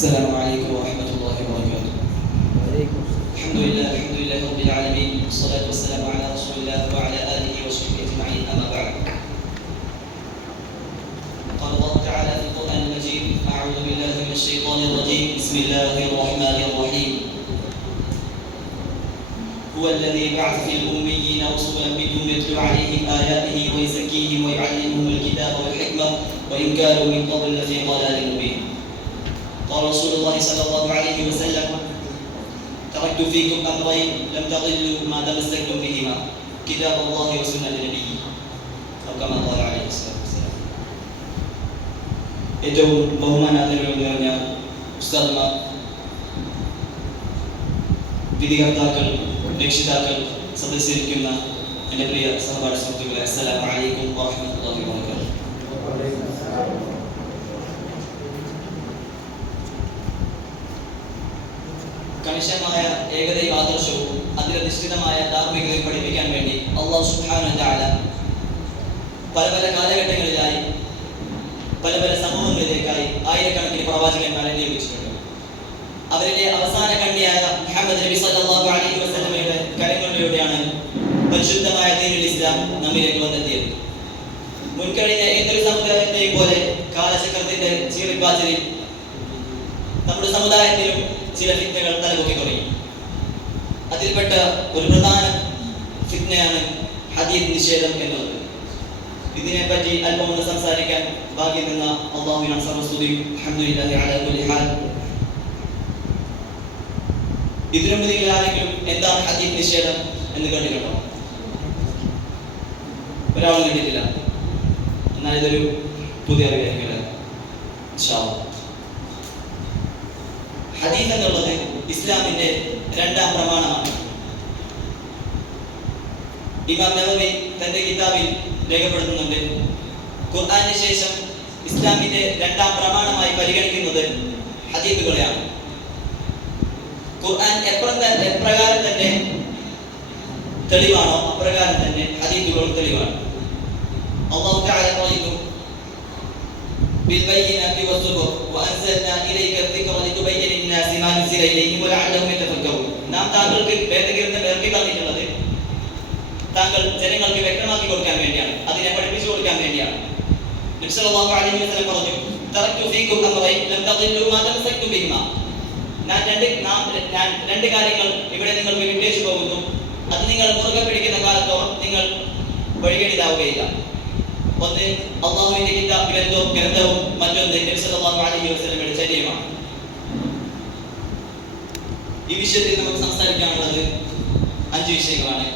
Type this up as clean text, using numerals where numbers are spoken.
السلام عليكم ورحمة الله وبركاته. وعليكم الحمد لله رب العالمين، والصلاة والسلام على رسول الله وعلى آله وصحبه أجمعين، أما بعد. قال الله تعالى في القرآن المجيد: أعوذ بالله من الشيطان الرجيم، بسم الله الرحمن الرحيم. هو الذي بعث في الأميين رسولا منهم يتلو عليهم آياته ويزكيهم ويعلمهم الكتاب والحكمة وإن كانوا من قبل لفي ضلال مبين. قال رسول الله صلى الله عليه وسلم: تركت فيكم أمرين لم تضلوا ما تمسكتم بهما، كتاب الله وسنة نبيه، أو كما قال عليه الصلاة والسلام. ഏറ്റവും ബഹുമാനാദരവ് നിറഞ്ഞ ഉസ്താദുമാർ, വിധികർത്താക്കൾ, രക്ഷിതാക്കൾ, സദസ്സിരിക്കുന്ന എൻ്റെ പ്രിയ സഹപാഠ സുഹൃത്തുക്കളെ, അസ്സലാമു അലൈക്കും വറഹ്മത്തുള്ളാഹി വബറകാതുഹു. കണിശമായ ഏകദൈവ ആദർശവും അതിലധിഷ്ഠിതമായ ധാർമ്മികതയും പഠിപ്പിക്കാൻ വേണ്ടി അല്ലാഹു സുബ്ഹാനഹു വ തആല പല പല കാലഘട്ടങ്ങളിലായി പല പല സമൂഹങ്ങളിലേക്കായി ആയിരക്കണക്കിന് പ്രവാചകന്മാരെ നിയോഗിച്ചിട്ടുണ്ട്. അവരുടെ അവസാന കണ്ണിയായ മുഹമ്മദ് നബി സല്ലല്ലാഹു അലൈഹി വസല്ലമയുടെ കരങ്ങളിലൂടെയാണ് പരിശുദ്ധമായ ദീനുൽ ഇസ്ലാം നമ്മിലേക്ക് വന്നെത്തിയത്. മുൻകഴിഞ്ഞ ഏതൊരു സമുദായത്തെയും പോലെ കാലചക്രത്തിന്റെ ചീറിപ്പാച്ചിലിൽ നമ്മുടെ സമുദായത്തിലും ചില ഫിത്നകൾ തലപൊക്കി തുടങ്ങി. അതിൽപ്പെട്ട ഒരു പ്രധാന ഫിത്നയാണ് ഹദീസ് നിഷേധം എന്നുള്ളത്. ഇതിനെപ്പറ്റി അല്പം ഒന്ന് സംസാരിക്കാൻ ഭാഗ്യം നിന്ന അല്ലാഹുവിനാണ് സർവ്വസ്തുതിയും. അൽഹംദുലില്ലാഹി അലാ കുല്ലി ഹാൽ. ഇതിനു മുന്നിൽ ആരെങ്കിലും എന്താണ് ഹദീസ് നിഷേധം എന്ന് കേട്ടിട്ടുണ്ടോ? ഒരാളും കേട്ടിട്ടില്ല. എന്നാൽ ഇതൊരു പുതിയ അറിവായിരിക്കില്ല. ഇൻഷാ അല്ലാഹ്. ഹദീസ് എന്നുള്ളത് ഇസ്ലാമിന്റെ രണ്ടാം പ്രമാണമാണ്. ഇമാം നവവി തന്റെ കിതാബിൽ രേഖപ്പെടുത്തുന്നുണ്ട്, ഖുർആന് ശേഷം ഇസ്ലാമിന്റെ രണ്ടാം പ്രമാണമായി പരിഗണിക്കുന്നത് ഹദീസുകളെയാണ്. ഖുർആൻ എപ്രകാരം തന്നെ തെളിവാണോ അപ്രകാരം തന്നെ ഹദീസുകളും തെളിവാണ്. അല്ലാഹു തആല പറയുന്നു: بالبينات والزبر وأنزلنا إليك الذكر لتبين للناس ما نزل إليهم ولعلهم يتفكرون. നാം താങ്കൾക്ക് വേദഗ്രന്ഥം ഇറക്കി തന്നിട്ടുള്ളത് താങ്കൾ ജനങ്ങൾക്ക് വ്യക്തമാക്കി കൊടുക്കാൻ വേണ്ടിയാണ്, അതിനെ പഠിപ്പിച്ചു കൊടുക്കാൻ വേണ്ടിയാണ്. നബി സല്ലല്ലാഹു അലൈഹി വസല്ലം പറഞ്ഞു: തറക്തു ഫീകും അംറൈൻ ലം തദില്ലു മാ തമസക്തും ബിഹിമാ. ഞാൻ രണ്ട് കാര്യങ്ങൾ ഇവിടെ നിങ്ങൾക്ക് വിട്ടേച്ചു പോകുന്നു, അത് നിങ്ങൾ മുറുകെ പിടിക്കുന്ന കാലത്തോളം നിങ്ങൾ വഴികേടിലാവുകയില്ല. ഒന്ന് അല്ലാഹുവിന്റെ ഗ്രന്ഥവും മറ്റൊന്ന് നബി സല്ലല്ലാഹു അലൈഹി വസല്ലമയുടെ ചര്യയുമാണ്. ഈ വിഷയത്തിൽ നമുക്ക് സംസാരിക്കാനുള്ളത് 5 വിഷയങ്ങളാണ്.